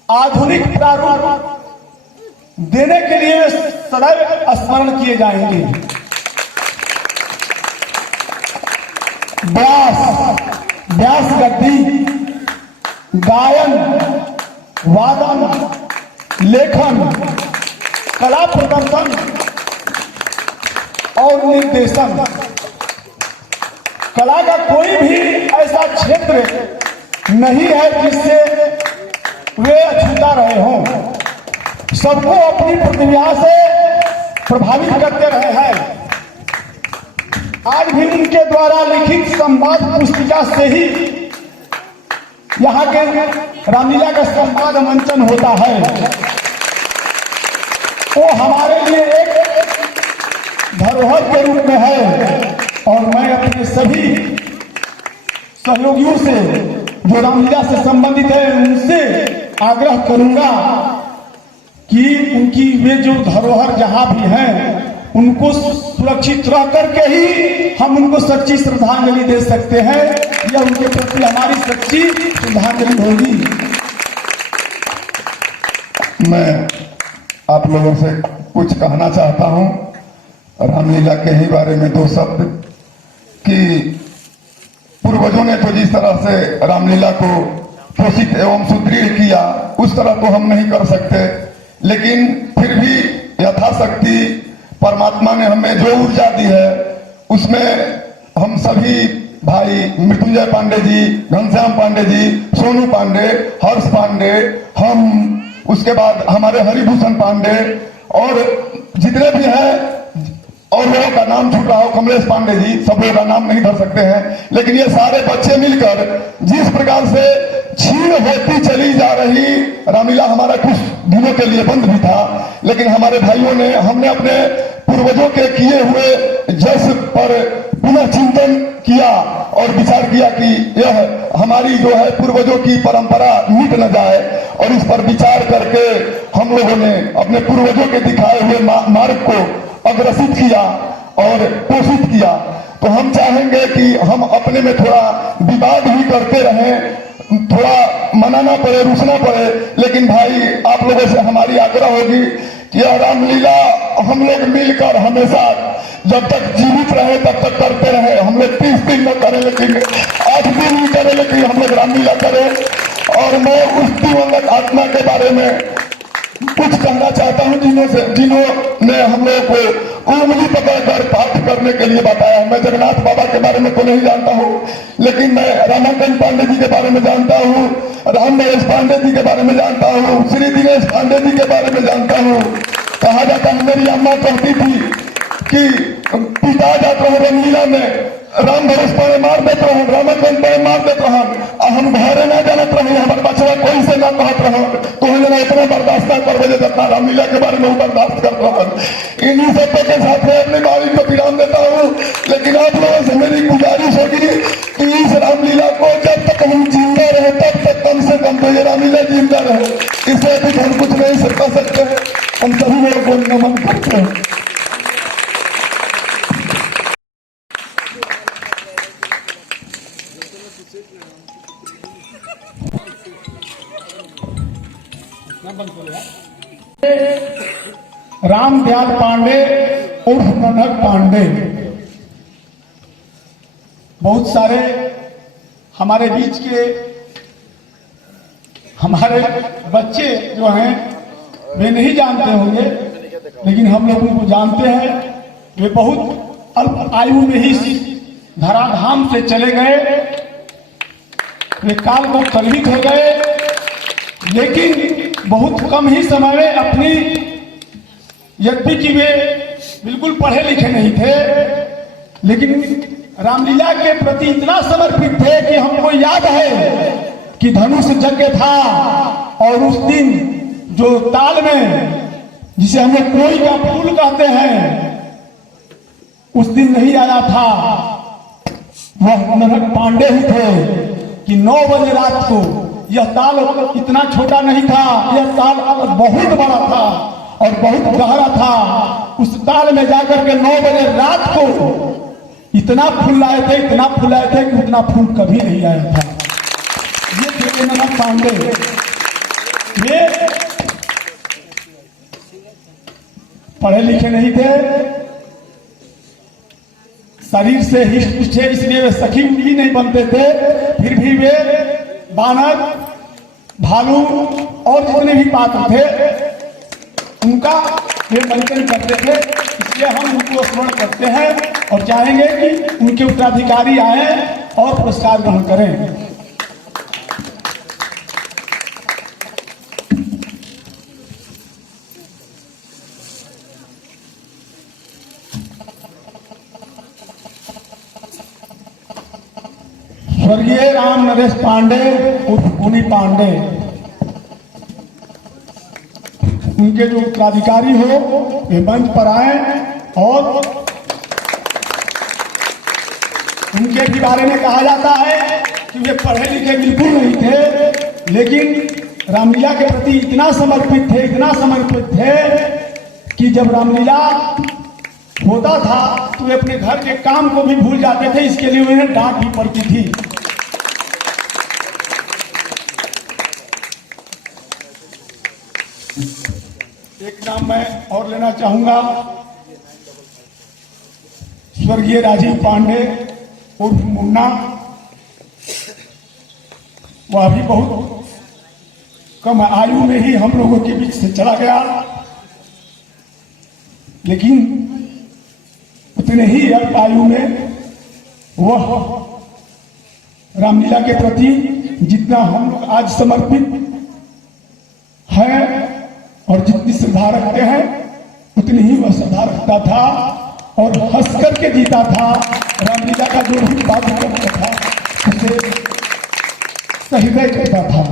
आधुनिक प्रारूप देने के लिए सदैव स्मरण किए जाएंगे। व्यास गद्दी, गायन, वादन, लेखन, कला प्रदर्शन और निर्देशन, कला का कोई भी ऐसा क्षेत्र नहीं है जिससे वे अछूता रहे हों। सबको अपनी प्रतिभा से प्रभावित करते रहे हैं। आज भी उनके द्वारा लिखित संवाद पुस्तिका से ही यहाँ के रामलीला का संवाद मंचन होता है। वो हमारे लिए एक धरोहर के रूप में है। और मैं अपने सभी सहयोगियों से जो रामलीला से संबंधित है उनसे आग्रह करूंगा कि उनकी वे जो धरोहर जहां भी हैं उनको सुरक्षित रह करके ही हम उनको सच्ची श्रद्धांजलि दे सकते हैं। यह उनके प्रति हमारी सच्ची श्रद्धांजलि होगी। मैं आप लोगों से कुछ कहना चाहता हूं रामलीला के ही बारे में दो शब्द कि पूर्वजों ने तो जिस तरह से रामलीला को पोषित एवं सुदृढ़ किया उस तरह तो हम नहीं कर सकते, लेकिन फिर भी यथाशक्ति परमात्मा ने हमें जो ऊर्जा दी है उसमें हम सभी भाई मृत्युंजय पांडे जी, घनश्याम पांडे जी, सोनू पांडे, हर्ष पांडे, हम उसके बाद हमारे हरिभूषण पांडे और जितने भी हैं और लोगों का नाम छूट रहा हो, कमलेश पांडे जी, सब लोगों का नाम नहीं धर सकते हैं, लेकिन ये सारे बच्चे मिलकर जिस प्रकार से छीन होती चली जा रही रामलीला हमारा कुछ दिनों के लिए बंद भी था, लेकिन हमारे भाइयों ने हमने अपने पूर्वजों के किए हुए जस पर पुनः चिंतन किया और विचार किया कि यह हमारी जो है पूर्वजों की परंपरा मिट न जाए और इस पर विचार करके हम लोगों ने अपने पूर्वजों के दिखाए हुए मार्ग को अग्रसित किया और पोषित किया। तो हम चाहेंगे कि हम अपने में थोड़ा विवाद ही करते रहें, थोड़ा मनाना पड़े, रुसना पड़े, लेकिन भाई आप लोगों से हमारी आग्रह होगी कि यह रामलीला हम लोग मिलकर हमेशा जब तक जीवित रहे तब तक करते रहे। हम लोग 30 दिन में करें लेकिन 8 दिन ही करें, लेकिन हम लोग रामलीला करें। और मैं उस दिवंगत आत्मा के बारे में कुछ कहना चाहता हूं जिन्होंने हम लोग को उंगली पकड़कर पाठ करने के लिए बताया। मैं जगन्नाथ बाबा के बारे में तो नहीं जानता हूं, लेकिन मैं रामाकांत पांडे जी के बारे में जानता हूं, राम नरेश पांडे जी के बारे में जानता हूं, श्री दिनेश पांडे जी के बारे में जानता हूं। कहा जाता है, मेरी अम्मा कहती थी कि पिता जाते हो रामलीला में राम भरोस पाए मार देते रहन, रामाकांत पाए मार देते रहन, हम घरे ना जानत रहे, हमारे बचवा कोई से ना कहत रहन, तो हम इतना बर्दाश्त ना कर बजे जितना रामलीला के बारे में बर्दाश्त कर रहन। इन्हीं सबके साथ में अपनी बारी को विराम देता हूँ, लेकिन आप लोगों से मेरी गुजारिश होगी कि इस रामलीला को जब तक हम जिंदा रहे तब तक कम से कम तो ये रामलीला जिंदा रहे, इससे अधिक हम कुछ नहीं कर सकते हैं। हम सभी लोगों को नमन करते हैं। रामदयाल पांडे उर्फ कनक पांडे, बहुत सारे हमारे बीच के हमारे बच्चे जो हैं वे नहीं जानते होंगे, लेकिन हम लोग उनको जानते हैं। वे बहुत अल्प आयु में ही धराधाम से चले गए, वे काल को कलवित हो गए, लेकिन बहुत कम ही समय में अपनी, यद्यपि कि वे बिल्कुल पढ़े लिखे नहीं थे, लेकिन रामलीला के प्रति इतना समर्पित थे कि हमको याद है कि धनुष यज्ञ था और उस दिन जो ताल में जिसे हम लोग कोई का फूल कहते हैं उस दिन नहीं आया था, वह कनक पांडे ही थे कि 9 बजे रात को, यह ताल इतना छोटा नहीं था, यह ताल बहुत बड़ा था और बहुत गहरा था। उस ताल में जाकर के 9 बजे रात को इतना फूल लाए थे कि उतना फूल कभी नहीं आया था। ये थे कनक पांडे। वे पढ़े लिखे नहीं थे, शरीर से हिष्ट थे, इसलिए वे सखी उंगली नहीं बनते थे, फिर भी वे बानर, भालू और जितने भी पात्र थे उनका वे मंचन करते थे। इसलिए हम उनको स्मरण करते हैं और चाहेंगे कि उनके उत्तराधिकारी आए और पुरस्कार ग्रहण करें। स्वर्गीय राम नरेश पांडे उर्फ पुनी पांडे उनके जो उत्तराधिकारी हो वे मंच पर आए और उनके भी बारे में कहा जाता है कि वे पढ़े लिखे बिल्कुल नहीं थे, लेकिन रामलीला के प्रति इतना समर्पित थे कि जब रामलीला होता था तो वे अपने घर के काम को भी भूल जाते थे। इसके लिए उन्हें डांट भी पड़ती थी। एक नाम मैं और लेना चाहूंगा, स्वर्गीय राजीव पांडे उर्फ मुन्ना। वह भी बहुत कम आयु में ही हम लोगों के बीच से चला गया, लेकिन उतने ही अल्प आयु में वह रामलीला के प्रति जितना हम लोग आज समर्पित हैं और जितनी श्रद्धा रखते हैं उतनी ही वह श्रद्धा रखता था और हंस करके जीता था। रामलीला का जो भी बात करता था उसे सहृदय करता था।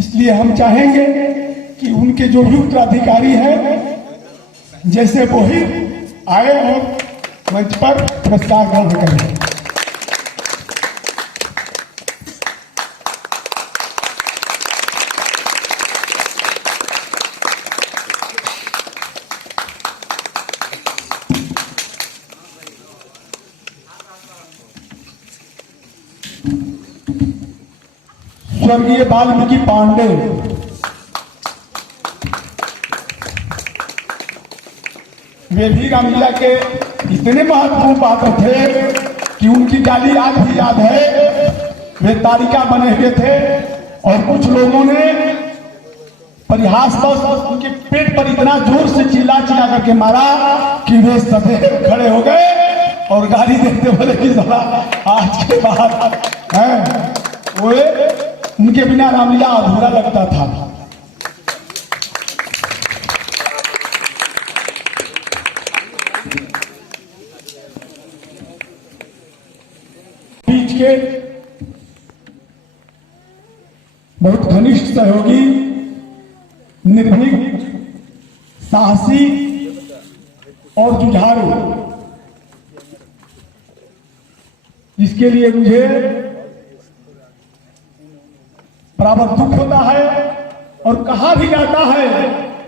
इसलिए हम चाहेंगे कि उनके जो भी उत्तराधिकारी हैं जैसे वो ही आए और मंच पर पुरस्कार ग्रहण करें। स्वर्गीय वाल्मीकि पांडे वे भी रामलीला के इतने महत्वपूर्ण पात्र थे कि उनकी गाली आज भी याद है। वे तालिका बने हुए थे और कुछ लोगों ने परिहासवश उनके पेट पर इतना जोर से चिल्ला करके मारा कि वे सदैव खड़े हो गए और गाली देते बोले कि साला आज के बाद है वो उनके बिना रामलीला अधूरा लगता था। बीच के बहुत घनिष्ठ सहयोगी, निर्भीक, साहसी और जुझारू, जिसके लिए मुझे बराबर दुख होता है और कहा भी जाता है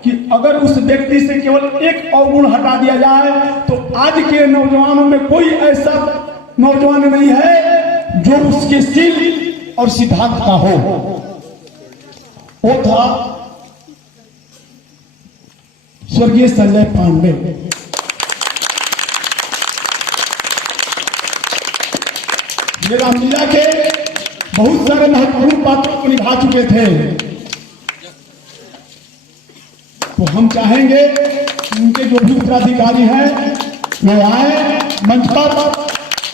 कि अगर उस व्यक्ति से केवल एक अवगुण हटा दिया जाए तो आज के नौजवानों में कोई ऐसा नौजवान नहीं है जो उसके सील और सिद्धांत का हो। वो था स्वर्गीय संजय पांडे। ये रामलीला के बहुत सारे महत्वपूर्ण पात्रों को निभा चुके थे। तो हम चाहेंगे कि उनके जो भी उत्तराधिकारी हैं वे आए मंच पर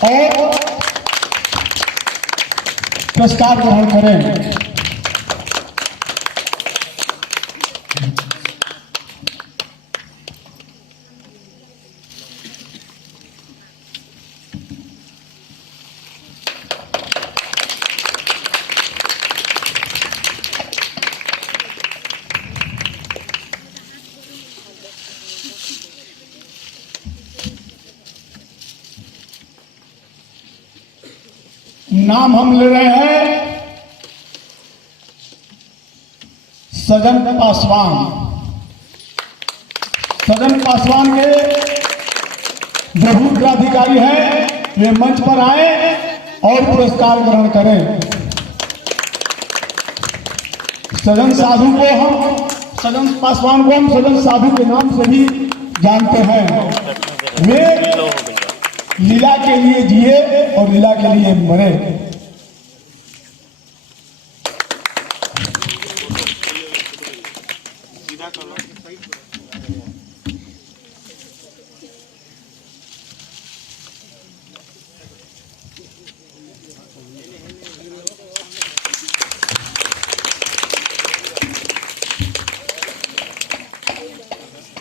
और पुरस्कार ग्रहण करें। नाम हम ले रहे हैं सजन पासवान। सजन पासवान के जो उत्तराधिकारी हैं वे मंच पर आए और पुरस्कार ग्रहण करें। सजन साधु को हम सजन पासवान को हम सजन साधु के नाम से भी जानते हैं। वे लीला के लिए जिए और लीला के लिए मरे।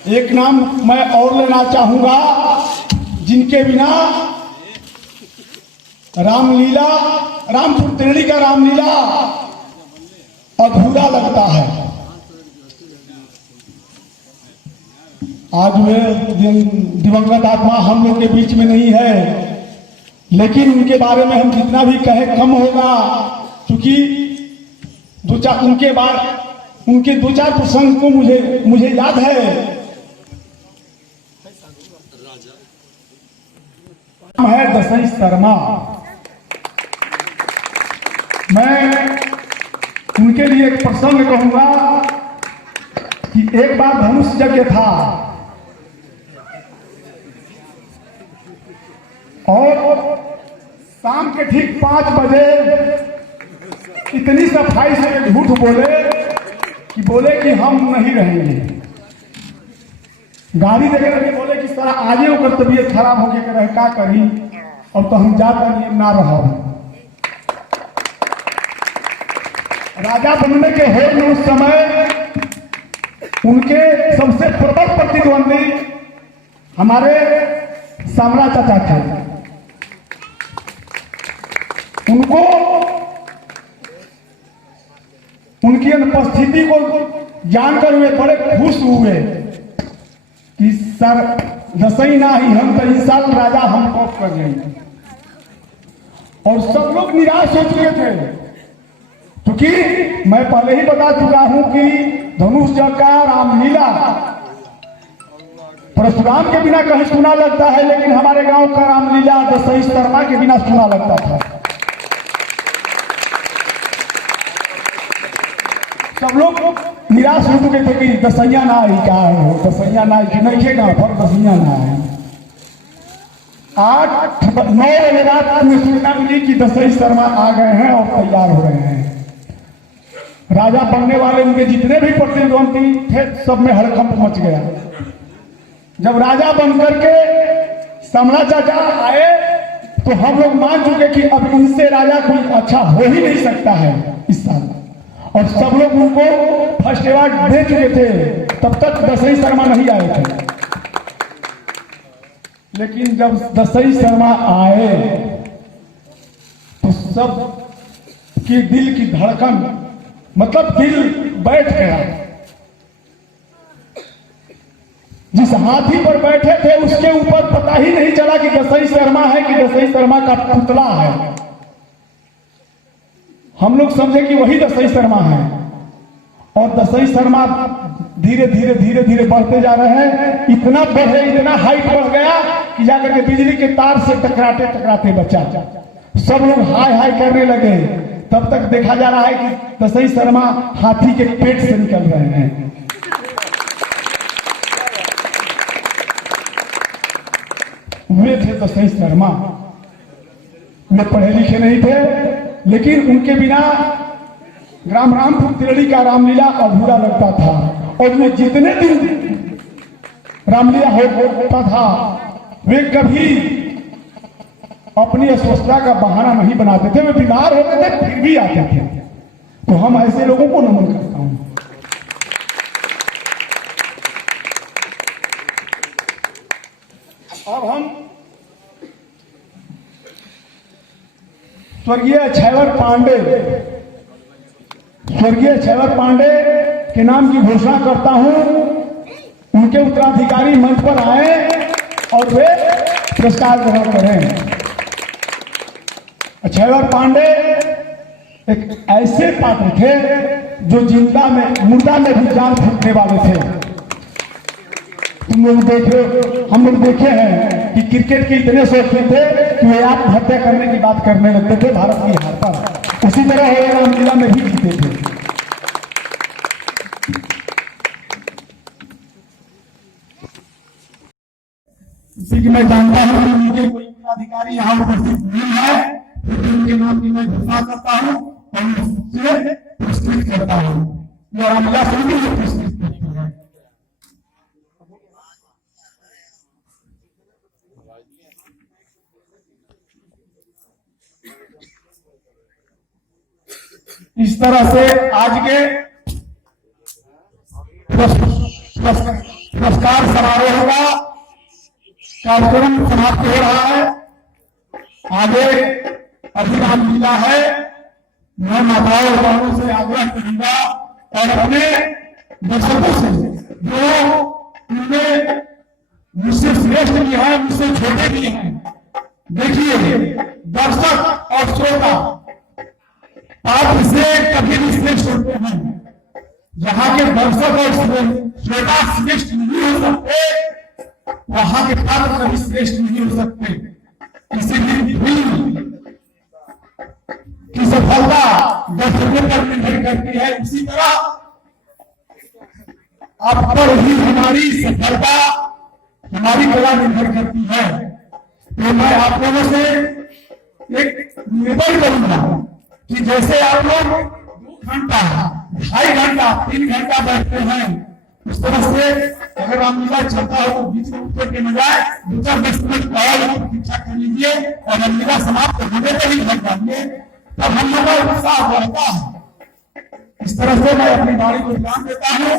एक नाम मैं और लेना चाहूंगा जिनके बिना रामलीला, रामपुर त्रिवेणी का रामलीला अधूरा लगता है। आज वे दिवंगत आत्मा हम लोग के बीच में नहीं है, लेकिन उनके बारे में हम जितना भी कहे कम होगा, क्योंकि उनके दो चार प्रसंग को मुझे याद है। नाम है दसई शर्मा। मैं उनके लिए एक प्रसंग कहूंगा कि एक बार धनुष यज्ञ था और शाम के ठीक 5 बजे इतनी सफाई से झूठ बोले कि हम नहीं रहेंगे। गाड़ी देखे रहे बोले कि सर आगे होकर तबीयत खराब हो गया रहे का करी, और तो हम जाता नहीं ना रहा। राजा बनने के होड़ में उस समय उनके सबसे प्रबल प्रतिद्वंदी हमारे सामरा चाचा थे। उनको उनकी अनुपस्थिति को जानकर वे बड़े खुश हुए कि सर दसई ना ही हम तो इस साल राजा हम कॉप कर लेंगे। और सब लोग निराश हो चुके थे, क्योंकि मैं पहले ही बता चुका हूं कि धनुष यज्ञ का रामलीला परशुराम के बिना कहीं सुना लगता है, लेकिन हमारे गांव का रामलीला दसई शर्मा के बिना सुना लगता था। सब लोग निराश हो चुके थे कि दसैया ना आई, क्या है दसैया ना आई, नहीं खेगा पर दसैया ना आई। 8-9 बजे रात में सूचना मिली कि दसई शर्मा आ गए हैं और तैयार हो रहे हैं। राजा बनने वाले उनके जितने भी प्रतिद्वंदी थे सब में हड़कंप मच गया। जब राजा बनकर के समला चाचा आए तो हम लोग मान चुके कि अब इनसे राजा कोई अच्छा हो ही नहीं सकता है इस साल, और सब लोग उनको फर्स्ट अवार्ड दे चुके थे। तब तक दसई शर्मा नहीं आए थे, लेकिन जब दसई शर्मा आए तो सब की दिल की धड़कन मतलब दिल बैठ गया। जिस हाथी पर बैठे थे उसके ऊपर पता ही नहीं चला कि दसई शर्मा है कि दसई शर्मा का पुतला है। हम लोग समझे कि वही दसई शर्मा है, और दसई शर्मा धीरे धीरे धीरे धीरे बढ़ते जा रहे हैं। इतना बढ़े, इतना हाइट बढ़ गया कि जाकर के बिजली के तार से टकराते टकराते बचा। सब लोग हाय हाय करने लगे। तब तक देखा जा रहा है कि दसई शर्मा हाथी के पेट से निकल रहे हैं। वे थे दसई शर्मा। वे पढ़े लिखे नहीं थे, लेकिन उनके बिना ग्राम रामपुर तिरड़ी का रामलीला अधूरा लगता था। और वे जितने दिन रामलीला होता था वे कभी अपनी अस्वस्थता का बहाना नहीं बनाते थे। वे बीमार होते थे फिर भी आते थे। तो हम ऐसे लोगों को नमन करता हूं। अब हम स्वर्गीय छैवर पांडे के नाम की घोषणा करता हूं। उनके उत्तराधिकारी मंच पर आए और वे पुरस्कार ग्रहण करें। छैवर पांडे एक ऐसे पात्र थे जो मुर्दा में भी जान फूकने वाले थे। तुम लोग हम लोग देखे हैं कि क्रिकेट के इतने शौकीन थे कि वे आत्महत्या करने की बात करने लगते थे भारत की हार पर। उसी तरह वो रामलीला में भी जीते थे। इसी की मैं जानता हूं कि उनके कोई अधिकारी यहाँ उपस्थित नहीं है, उनके नाम की मैं घोषणा करता हूं और उससे पुरस्कृत करता हूं। यह रामलीला समिति से पुरस्कृत करती है। इस तरह से आज के पुरस्कार समारोह का कार्यक्रम समाप्त हो रहा है। आगे अभी रामलीला है। मैं माताओं और बहनों से आग्रह करूंगा और अपने दर्शकों से जो इनमें मुझसे श्रेष्ठ भी है, मुझसे छोटे भी हैं। देखिए दर्शक और श्रोता आप से कभी भी श्रेष्ठ होते हैं। जहाँ के दर्शक और श्रोता श्रेष्ठ नहीं हो सकते, वहां के पात्र कभी श्रेष्ठ नहीं हो सकते। इसीलिए फिल्म की सफलता दर्शकों पर निर्भर करती है। इसी तरह आप पर ही हमारी सफलता, हमारी कला निर्भर करती है। तो मैं आप लोगों से एक निवेदन करूंगा कि जैसे आप लोग 2 घंटा, 2.5 घंटा, 3 घंटा बैठते हैं, उस तरह से अगर रामलीला चलता हो तो बीच में उठने के बजाय 2-4-10 मिनट पहले प्रतीक्षा कर लीजिए और रामलीला समाप्त होने पर ही घर जाइए, तब हम लोगों का उत्साह बढ़ता है। इस तरह से मैं अपनी वाणी को ध्यान देता हूँ।